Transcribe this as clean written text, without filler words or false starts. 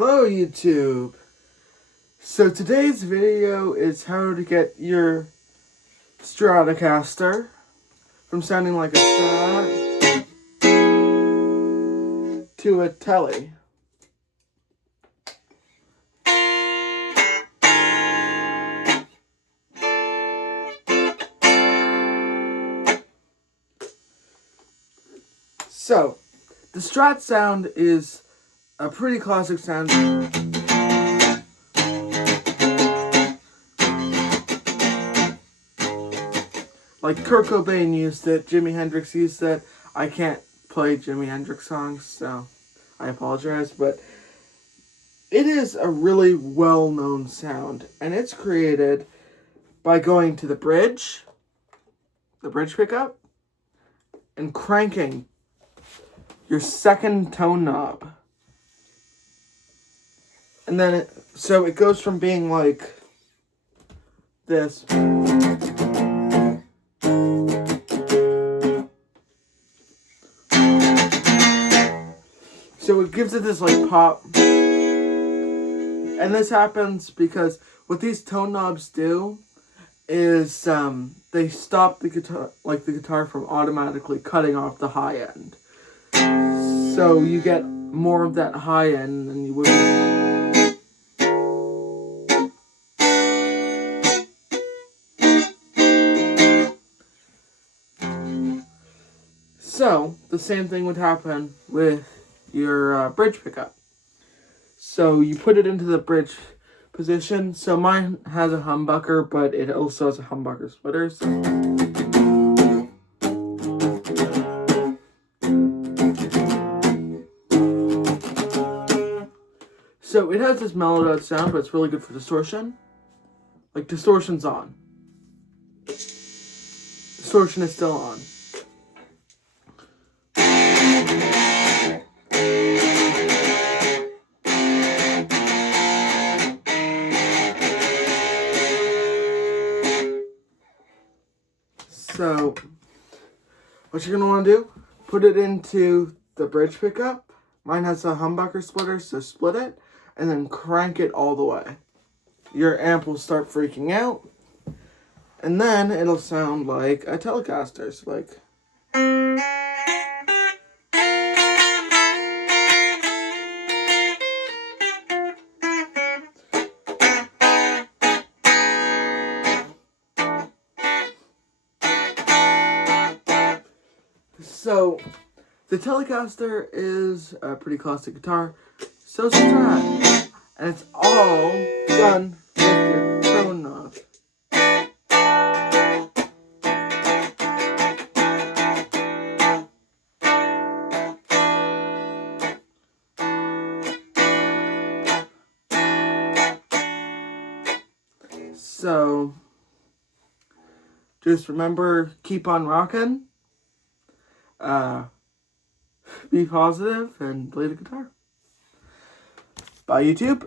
Hello YouTube! So today's video is how to get your Stratocaster from sounding like a Strat to a Tele. So, the Strat sound is a pretty classic sound. Like Kurt Cobain used it, Jimi Hendrix used it. I can't play Jimi Hendrix songs, so I apologize, but it is a really well-known sound, and it's created by going to the bridge pickup, and cranking your second tone knob. And then so it goes from being like this so it gives it this like pop. And this happens because what these tone knobs do is they stop the guitar from automatically cutting off the high end. So you get more of that high end than you would. So the same thing would happen with your bridge pickup. So you put it into the bridge position. So mine has a humbucker, but it also has a humbucker splitter. So it has this mellowed out sound, but it's really good for distortion. Like, distortion's on. Distortion is still on. So, what you're going to want to do, put it into the bridge pickup. Mine has a humbucker splitter, so split it, and then crank it all the way. Your amp will start freaking out, and then it'll sound like a telecaster. So like, so the Telecaster is a pretty classic guitar. So is the Strat, and it's all done with your tone knob. So just remember, keep on rocking. Be positive and play the guitar. Bye, YouTube.